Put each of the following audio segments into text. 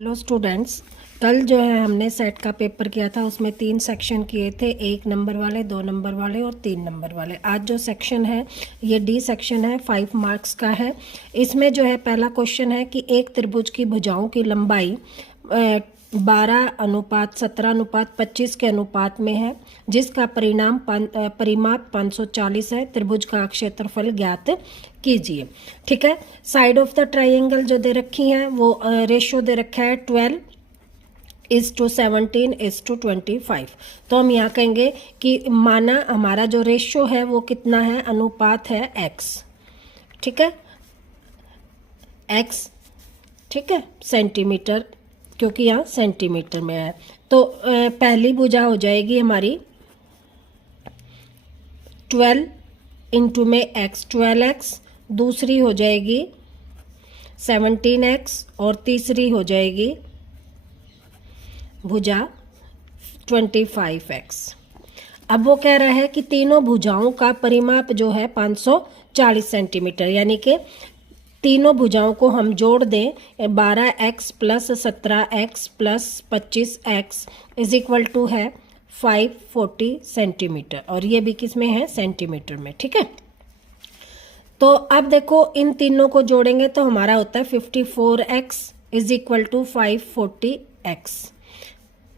Hello students, कल जो है हमने सेट का पेपर किया था। उसमें 3 सेक्शन किए थे, 1 नंबर वाले, 2 नंबर वाले और 3 नंबर वाले। आज जो सेक्शन है ये डी सेक्शन है, 5 मार्क्स का है। इसमें जो है पहला क्वेश्चन है कि एक त्रिभुज की भुजाओं की लंबाई 12:17:25 के अनुपात में है, जिसका परिमाप 540 है। त्रिभुज का क्षेत्रफल ज्ञात कीजिए। ठीक है, साइड ऑफ द ट्राइंगल जो दे रखी हैं वो रेशियो दे रखा है 12:17:25। तो हम यहाँ कहेंगे कि माना हमारा जो रेशियो है वो कितना है, अनुपात है x। ठीक है, x, ठीक है, सेंटीमीटर, क्योंकि यहाँ सेंटीमीटर में है। तो पहली भुजा हो जाएगी हमारी 12 इंटू में x 12x, दूसरी हो जाएगी 17x और तीसरी हो जाएगी भुजा 25x। अब वो कह रहा है कि तीनों भुजाओं का परिमाप जो है 540 सेंटीमीटर, यानी कि तीनों भुजाओं को हम जोड़ दें 12x plus 17x plus 25x is equal to है 540 सेंटीमीटर, और ये भी किस में है, सेंटीमीटर में। ठीक है, तो अब देखो इन तीनों को जोड़ेंगे तो हमारा होता है 54x is equal to 540x,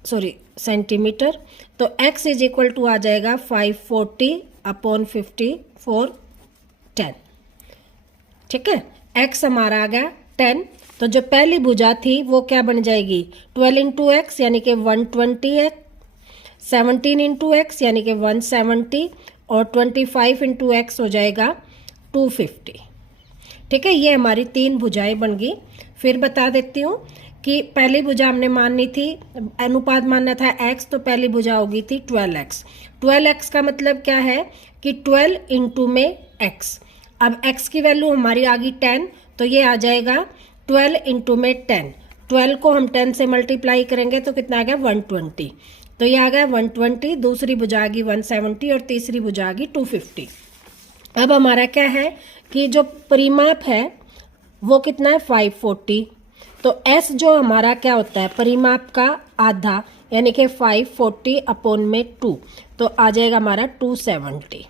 sorry centimetre. तो x इज इक्वल टू आ जाएगा 540 अपॉन 54 10। ठीक है, x हमारा आ गया 10। तो जो पहली भुजा थी वो क्या बन जाएगी, 12 इंटू एक्स यानी कि 120x, 17 इंटू एक्स यानी कि 170 और 25 इंटू एक्स हो जाएगा 250। ठीक है, ये हमारी 3 भुजाएं बन गई। फिर बता देती हूँ कि पहली भुजा हमने माननी थी, अनुपात मानना था x, तो पहली भुजा होगी थी 12x। 12x का मतलब क्या है कि 12 इंटू में x। अब x की वैल्यू हमारी आ गई 10, तो ये आ जाएगा 12 इंटू में 10। 12 को हम 10 से मल्टीप्लाई करेंगे तो कितना आ गया, 120। तो ये आ गया 120, दूसरी भुजा आ गई 170 और तीसरी भुजा आ गई 250। अब हमारा क्या है कि जो परिमाप है वो कितना है, 540। तो s जो हमारा क्या होता है, परिमाप का आधा, यानी कि 540 अपॉन में 2, तो आ जाएगा हमारा 270।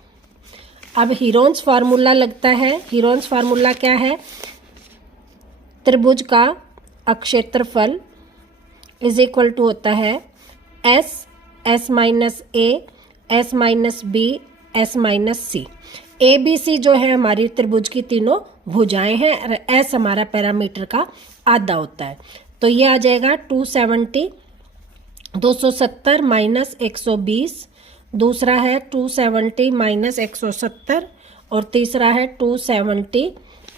अब हीरोन्स फार्मूला लगता है। हीरोन्स फार्मूला क्या है, त्रिभुज का क्षेत्रफल इज इक्वल टू होता है s minus a, s minus b, s minus c। A B C जो है हमारी त्रिभुज की तीनों भुजाएं हैं, और एस हमारा पैरामीटर का आधा होता है। तो ये आ जाएगा 270, 270 माइनस 120, दूसरा है 270 माइनस 170 और तीसरा है 270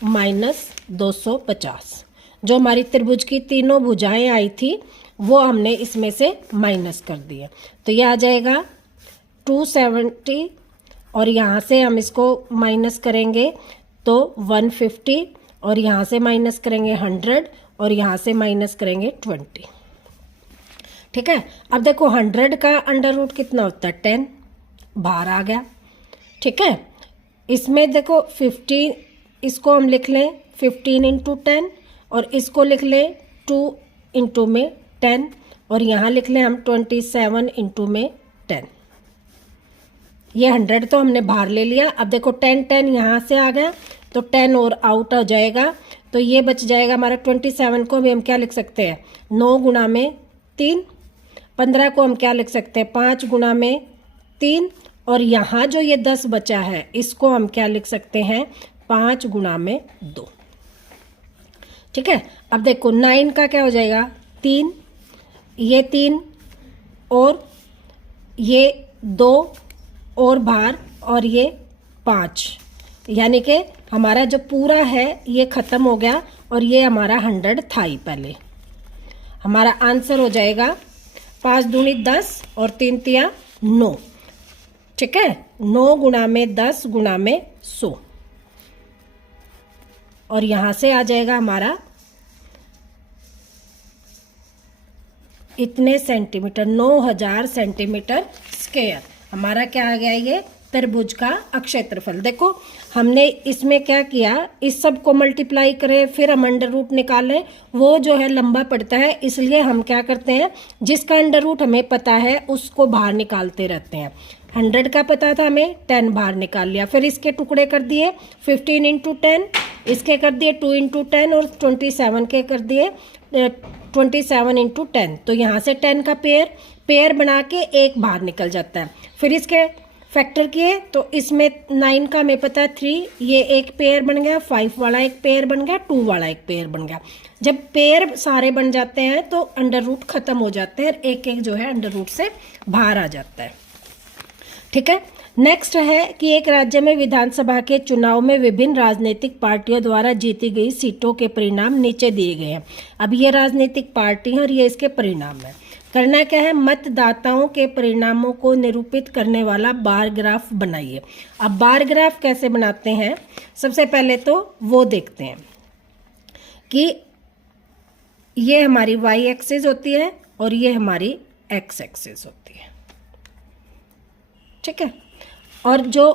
माइनस 250। जो हमारी त्रिभुज की तीनों भुजाएं आई थी वो हमने इसमें से माइनस कर दिया। तो ये आ जाएगा 270 और यहाँ से हम इसको माइनस करेंगे तो 150, और यहाँ से माइनस करेंगे 100 और यहाँ से माइनस करेंगे 20। ठीक है, अब देखो 100 का अंडर रूट कितना होता है, 10, बाहर आ गया। ठीक है, इसमें देखो 15, इसको हम लिख लें 15 इंटू 10 और इसको लिख लें 2 इंटू में 10 और यहाँ लिख लें हम 27 इंटू में 10। ये 100 तो हमने बाहर ले लिया। अब देखो 10 यहाँ से आ गया तो 10 और आउट हो जाएगा, तो ये बच जाएगा हमारा 27 को भी हम क्या लिख सकते हैं, 9 गुणा में 3। 15 को हम क्या लिख सकते हैं, 5 गुणा में 3। और यहाँ जो ये 10 बचा है इसको हम क्या लिख सकते हैं, 5 गुणा में 2। ठीक है, अब देखो 9 का क्या हो जाएगा, 3, ये 3 और ये 2 और बाहर और ये 5, यानी कि हमारा जो पूरा है ये ख़त्म हो गया और ये हमारा 100 था ही पहले। हमारा आंसर हो जाएगा 5 दूनी 10 और 3 तिया 9। ठीक है, 9 गुणा में 10 गुणा में 100 और यहाँ से आ जाएगा हमारा इतने सेंटीमीटर, 9000 सेंटीमीटर स्क्वायर। हमारा क्या आ गया, ये त्रिभुज का अक्षेत्रफल। देखो हमने इसमें क्या किया, इस सब को मल्टीप्लाई करें, फिर हम अंडर रूट निकालें, वो जो है लंबा पड़ता है, इसलिए हम क्या करते हैं, जिसका अंडर रूट हमें पता है उसको बाहर निकालते रहते हैं। 100 का पता था हमें, 10 बाहर निकाल लिया, फिर इसके टुकड़े कर दिए 15 इंटू 10, इसके कर दिए 2 इंटू 10 और 27 के कर दिए 27 इंटू 10। तो यहाँ से 10 का पेयर बना के एक बाहर निकल जाता है। फिर इसके फैक्टर किए तो इसमें 9 का हमें पता है 3, ये एक पेयर बन गया, 5 वाला एक पेयर बन गया, 2 वाला एक पेयर बन गया। जब पेयर सारे बन जाते हैं तो अंडर रूट खत्म हो जाते हैं, एक एक जो है अंडर रूट से बाहर आ जाता है। ठीक है, नेक्स्ट है कि एक राज्य में विधानसभा के चुनाव में विभिन्न राजनीतिक पार्टियों द्वारा जीती गई सीटों के परिणाम नीचे दिए गए हैं। अब ये राजनीतिक पार्टी है और ये इसके परिणाम है। करना क्या है, मतदाताओं के परिणामों को निरूपित करने वाला बार ग्राफ बनाइए। अब बार ग्राफ कैसे बनाते हैं, सबसे पहले तो वो देखते हैं कि ये हमारी वाई एक्सिस होती है और ये हमारी एक्स एक्सिस होती है। ठीक है, और जो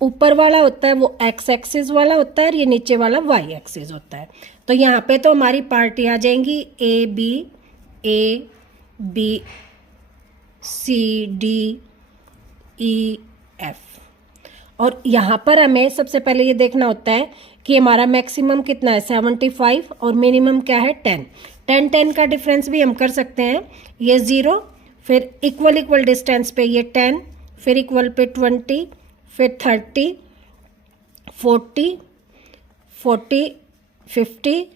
ऊपर वाला होता है वो एक्स एक्सिस वाला होता है और ये नीचे वाला वाई एक्सिस होता है। तो यहाँ पे तो हमारी पार्टी आ जाएंगी A B C D E F. और यहाँ पर हमें सबसे पहले ये देखना होता है कि हमारा मैक्सिमम कितना है 75 और मिनिमम क्या है 10। 10 का डिफरेंस भी हम कर सकते हैं, ये 0, फिर इक्वल डिस्टेंस पे ये 10, फिर इक्वल पे 20, फिर 30, 40, 50,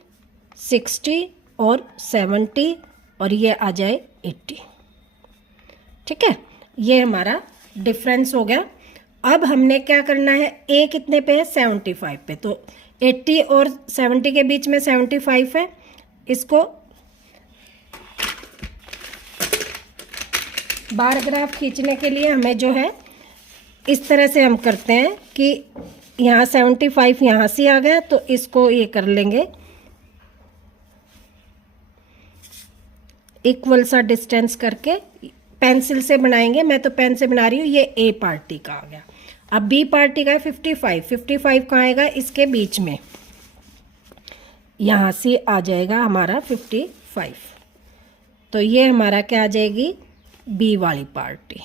60 और 70 और ये आ जाए 80। ठीक है, ये हमारा डिफरेंस हो गया। अब हमने क्या करना है, ए कितने पे है 75 पे, तो 80 और 70 के बीच में 75 है, इसको बार ग्राफ खींचने के लिए हमें जो है इस तरह से हम करते हैं कि यहाँ 75 यहाँ से आ गया तो इसको ये कर लेंगे इक्वल सा डिस्टेंस करके, पेंसिल से बनाएंगे, मैं तो पेन से बना रही हूँ। ये ए पार्टी का आ गया। अब बी पार्टी का है 55 कहाँ आएगा, इसके बीच में, यहाँ से आ जाएगा हमारा 55। तो ये हमारा क्या आ जाएगी, बी वाली पार्टी।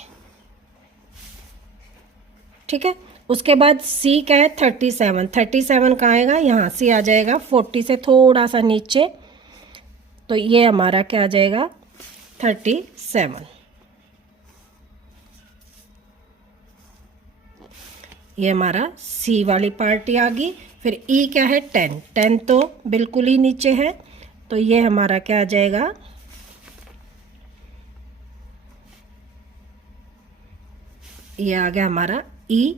ठीक है, उसके बाद सी का है 37 कहाँ आएगा, यहाँ से आ जाएगा 40 से थोड़ा सा नीचे, तो ये हमारा क्या आ जाएगा 37। ये हमारा सी वाली पार्टी आ गई। फिर ई क्या है 10 तो बिल्कुल ही नीचे है, तो ये हमारा क्या आ जाएगा, ये आ गया हमारा ई।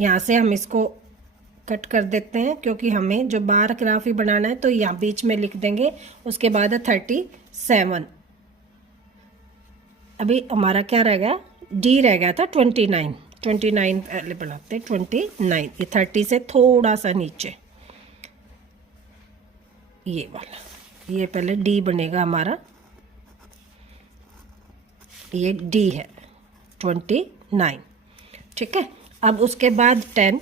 यहाँ से हम इसको कट कर देते हैं क्योंकि हमें जो बार ग्राफ ही बनाना है, तो यहाँ बीच में लिख देंगे, उसके बाद है 37। अभी हमारा क्या रह गया, डी रह गया था 29 पहले बनाते हैं 29, ये 30 से थोड़ा सा नीचे ये वाला, ये पहले डी बनेगा हमारा, ये डी है 29। ठीक है, अब उसके बाद 10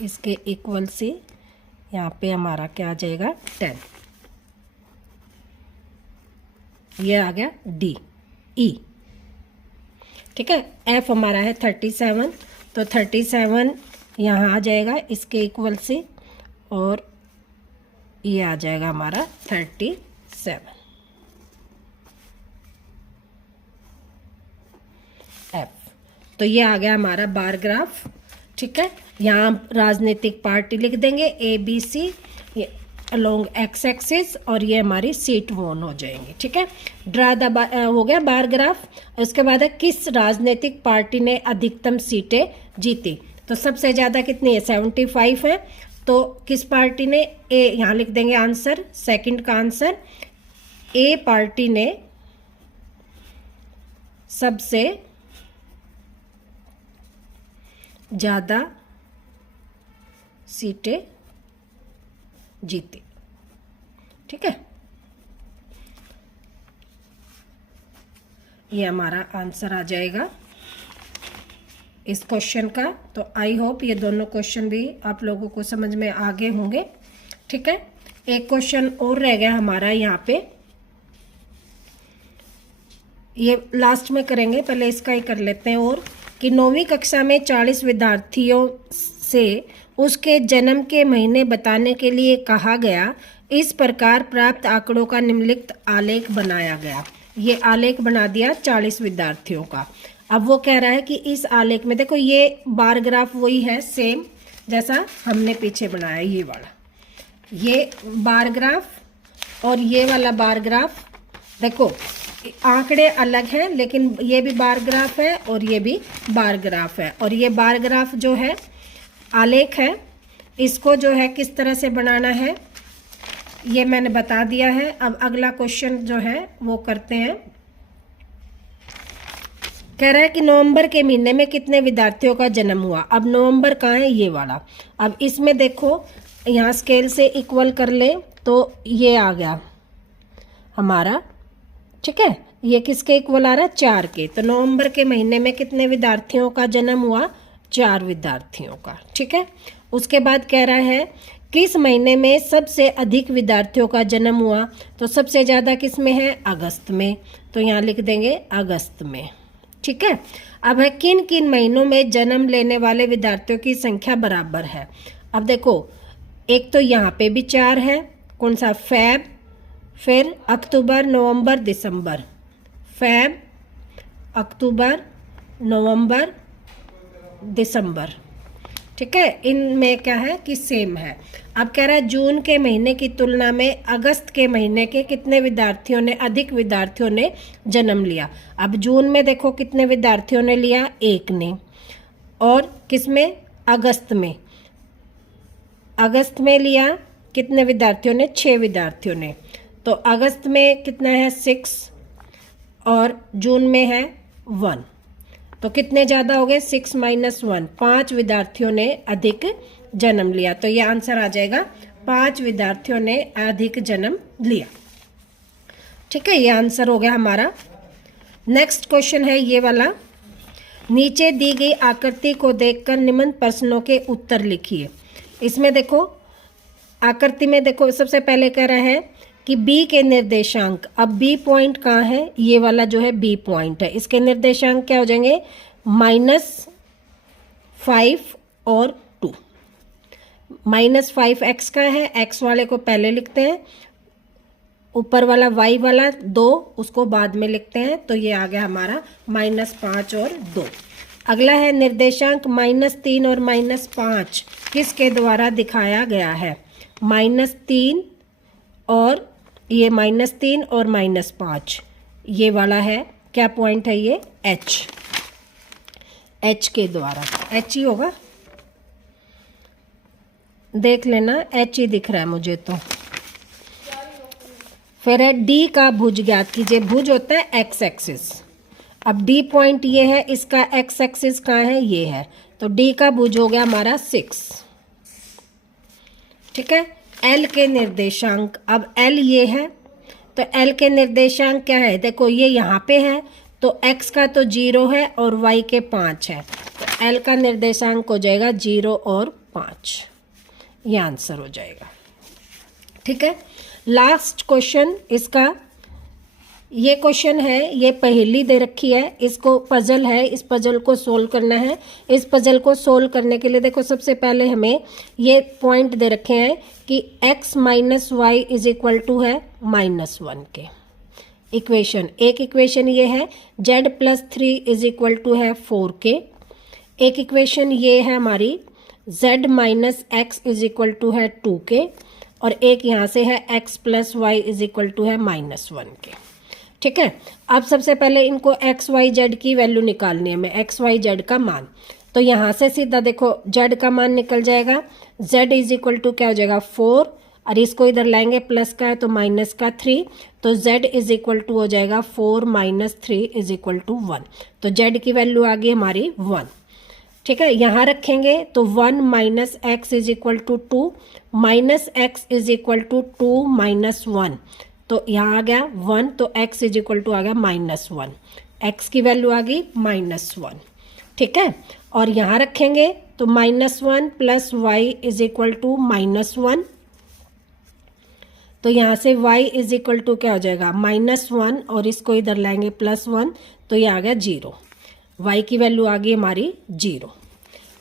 इसके इक्वल से यहाँ पे हमारा क्या आ जाएगा 10, ये आ गया डी ई। ठीक है, एफ हमारा है 37, तो 37 यहाँ आ जाएगा इसके इक्वल से, और ये आ जाएगा हमारा 37 एफ। तो ये आ गया हमारा बार ग्राफ। ठीक है, यहाँ राजनीतिक पार्टी लिख देंगे ए बी सी, ये अलोंग एक्स एक्सिस, और ये हमारी सीट वन हो जाएंगी। ठीक है, ड्रा द हो गया बार ग्राफ। उसके बाद है किस राजनीतिक पार्टी ने अधिकतम सीटें जीती, तो सबसे ज़्यादा कितनी है 75 है, तो किस पार्टी ने, ए यहाँ लिख देंगे आंसर, सेकंड का आंसर, ए पार्टी ने सबसे ज़्यादा सीटें जीती। ठीक है, ये हमारा आंसर आ जाएगा इस क्वेश्चन का। तो आई होप ये दोनों क्वेश्चन भी आप लोगों को समझ में आ गए होंगे। ठीक है, एक क्वेश्चन और रह गया हमारा यहाँ पे, ये लास्ट में करेंगे, पहले इसका ही कर लेते हैं। और कि 9वीं कक्षा में 40 विद्यार्थियों से उसके जन्म के महीने बताने के लिए कहा गया। इस प्रकार प्राप्त आंकड़ों का निम्नलिखित आलेख बनाया गया। ये आलेख बना दिया 40 विद्यार्थियों का। अब वो कह रहा है कि इस आलेख में देखो, ये बार ग्राफ वही है सेम जैसा हमने पीछे बनाया, ये वाला, ये बार ग्राफ और ये वाला बार ग्राफ। देखो आंकड़े अलग हैं, लेकिन ये भी बार ग्राफ है और ये भी बार ग्राफ है। और ये बार ग्राफ जो है आलेख है, इसको जो है किस तरह से बनाना है ये मैंने बता दिया है। अब अगला क्वेश्चन जो है वो करते हैं। कह रहा है कि नवंबर के महीने में कितने विद्यार्थियों का जन्म हुआ। अब नवंबर कहाँ है, ये वाला। अब इसमें देखो यहाँ स्केल से इक्वल कर ले तो ये आ गया हमारा। ठीक है, ये किसके इक्वल आ रहा है, 4 के। तो नवंबर के महीने में कितने विद्यार्थियों का जन्म हुआ, 4 विद्यार्थियों का। ठीक है, उसके बाद कह रहा है किस महीने में सबसे अधिक विद्यार्थियों का जन्म हुआ। तो सबसे ज़्यादा किस में है, अगस्त में। तो यहाँ लिख देंगे अगस्त में। ठीक है, अब है किन किन महीनों में जन्म लेने वाले विद्यार्थियों की संख्या बराबर है। अब देखो, एक तो यहाँ पे भी 4 है, कौन सा, फैब, फिर अक्टूबर, नवंबर, दिसंबर। फैब, अक्टूबर, नवंबर, दिसंबर। ठीक है, इनमें क्या है कि सेम है। अब कह रहा है जून के महीने की तुलना में अगस्त के महीने के कितने विद्यार्थियों ने, अधिक विद्यार्थियों ने जन्म लिया। अब जून में देखो कितने विद्यार्थियों ने लिया, 1 ने। और किस में, अगस्त में। अगस्त में लिया कितने विद्यार्थियों ने, 6 विद्यार्थियों ने। तो अगस्त में कितना है, 6 और जून में है 1। तो कितने ज़्यादा हो गए, 6 - 1, 5 विद्यार्थियों ने अधिक जन्म लिया। तो ये आंसर आ जाएगा 5 विद्यार्थियों ने अधिक जन्म लिया। ठीक है, ये आंसर हो गया हमारा। नेक्स्ट क्वेश्चन है ये वाला। नीचे दी गई आकृति को देखकर निम्न प्रश्नों के उत्तर लिखिए। इसमें देखो आकृति में देखो, सबसे पहले कह रहा है कि बी के निर्देशांक। अब बी पॉइंट कहाँ है, ये वाला जो है बी पॉइंट है। इसके निर्देशांक क्या हो जाएंगे, -5 और 2। -5 x का है, x वाले को पहले लिखते हैं, ऊपर वाला y वाला 2 उसको बाद में लिखते हैं। तो ये आ गया हमारा -5 और 2। अगला है निर्देशांक -3 और -5 किसके द्वारा दिखाया गया है। -3 और ये -3 और -5, ये वाला है क्या पॉइंट है, ये H के द्वारा। H ही होगा, देख लेना, H ही दिख रहा है मुझे तो। फिर है D का भुज ज्ञात कीजिए। भुज होता है x एक्सिस। अब D पॉइंट ये है, इसका x एक्सिस कहाँ है, ये है। तो D का भुज हो गया हमारा 6। ठीक है, L के निर्देशांक। अब L ये है, तो L के निर्देशांक क्या है, देखो ये यहाँ पे है, तो x का तो 0 है और y के 5 है। तो L का निर्देशांक हो जाएगा 0 और 5। ये आंसर हो जाएगा। ठीक है, लास्ट क्वेश्चन इसका, ये क्वेश्चन है, ये पहेली दे रखी है, इसको पजल है, इस पजल को सोल्व करना है। इस पजल को सोल्व करने के लिए देखो सबसे पहले हमें ये पॉइंट दे रखे हैं कि x - y = है -1 के। इक्वेशन, एक इक्वेशन ये है z + 3 = है 4 के। एक इक्वेशन ये है हमारी z - x = है 2 के। और एक यहाँ से है x + y = है -1 के। ठीक है, अब सबसे पहले इनको x y z की वैल्यू निकालनी है, हमें x y z का मान। तो यहाँ से सीधा देखो z का मान निकल जाएगा, z = क्या हो जाएगा 4, और इसको इधर लाएंगे प्लस का है तो माइनस का 3, तो z = हो जाएगा 4 - 3 = 1। तो z की वैल्यू आ गई हमारी 1। ठीक है, यहाँ रखेंगे तो 1 - x = 2, -x = 2 - 1, तो यहाँ आ गया 1, तो x = आ गया -1। x की वैल्यू आ गई -1, ठीक है। और यहाँ रखेंगे तो -1 + y = -1, तो यहाँ से y = क्या हो जाएगा -1, और इसको इधर लाएंगे +1, तो ये आ गया 0। y की वैल्यू आ गई हमारी 0,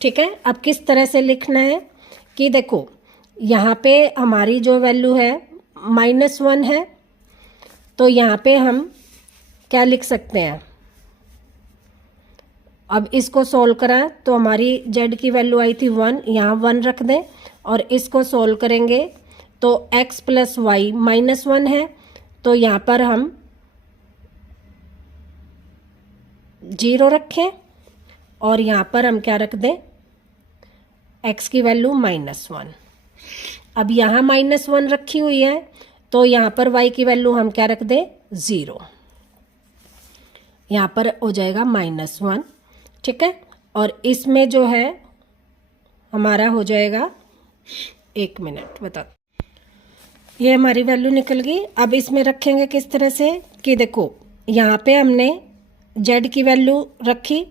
ठीक है। अब किस तरह से लिखना है कि देखो यहाँ पे हमारी जो वैल्यू है -1 है, तो यहाँ पे हम क्या लिख सकते हैं, अब इसको सोल्व करा तो हमारी z की वैल्यू आई थी 1, यहाँ 1 रख दें, और इसको सोल्व करेंगे तो x + y -1 है, तो यहाँ पर हम 0 रखें, और यहाँ पर हम क्या रख दें, x की वैल्यू -1। अब यहाँ -1 रखी हुई है, तो यहाँ पर y की वैल्यू हम क्या रख दें, 0, यहाँ पर हो जाएगा -1, ठीक है। और इसमें जो है हमारा हो जाएगा, 1 मिनट बता, ये हमारी वैल्यू निकल गई। अब इसमें रखेंगे किस तरह से कि देखो यहाँ पे हमने z की वैल्यू रखी,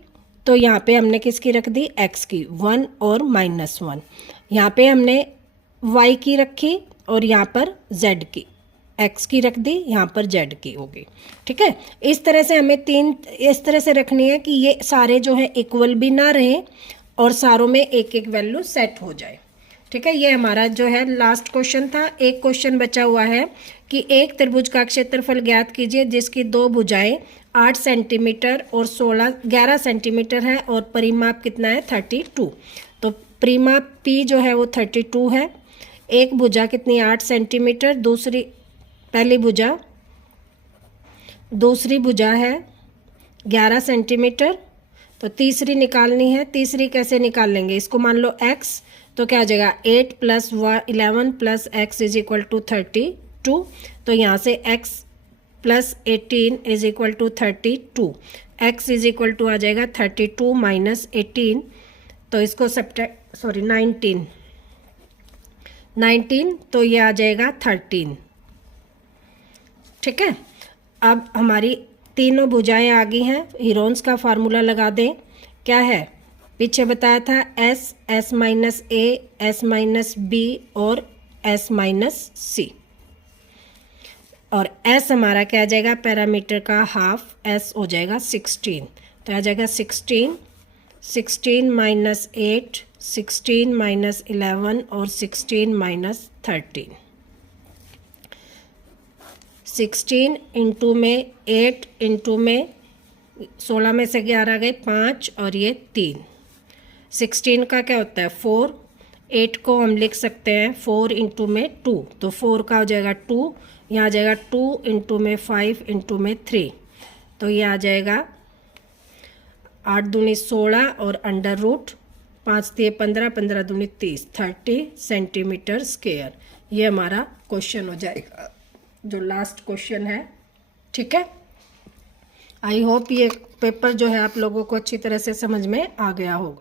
तो यहाँ पे हमने किसकी रख दी, x की, 1 और -1। यहाँ पे हमने y की रखी, और यहाँ पर z की, x की रख दी, यहाँ पर z की होगी, ठीक है। इस तरह से हमें 3 इस तरह से रखनी है कि ये सारे जो है इक्वल भी ना रहें, और सारों में एक एक वैल्यू सेट हो जाए, ठीक है। ये हमारा जो है लास्ट क्वेश्चन था। एक क्वेश्चन बचा हुआ है कि एक त्रिभुज का क्षेत्रफल ज्ञात कीजिए जिसकी 2 भुजाएं 8 सेंटीमीटर और 11 सेंटीमीटर है, और परिमाप कितना है 32। तो परिमाप P जो है वो 32 है। एक भुजा कितनी 8 सेंटीमीटर, पहली दूसरी भुजा है 11 सेंटीमीटर, तो तीसरी निकालनी है। तीसरी कैसे निकाल लेंगे, इसको मान लो x, तो क्या आ जाएगा 8 + 11 + x = 32, तो यहाँ से x + 18 = 32, x = आ जाएगा 32 - 18, तो इसको 19, तो ये आ जाएगा 13, ठीक है। अब हमारी तीनों भुजाएं आ गई हैं। हीरोन्स का फार्मूला लगा दें, क्या है, पीछे बताया था s, s - a, s - b और s - c, और s हमारा क्या आ जाएगा, पैरामीटर का हाफ, s हो जाएगा 16, तो आ जाएगा 16 - 8, 16 - 11 और 16 - 13। 16 इंटू में 8 इंटू में 16 में से 11 गए 5, और ये 3। 16 का क्या होता है 4, 8 को हम लिख सकते हैं 4 इंटू में 2, तो 4 का हो जाएगा 2, यहाँ आ जाएगा 2 इंटू में 5 इंटू में 3, तो ये आ जाएगा 8 दूनी 16 और अंडर रूट 5 × 15, 15 दूनी 30, 30 सेंटीमीटर स्क्वायर। ये हमारा क्वेश्चन हो जाएगा, जो लास्ट क्वेश्चन है, ठीक है। आई होप ये पेपर जो है आप लोगों को अच्छी तरह से समझ में आ गया होगा।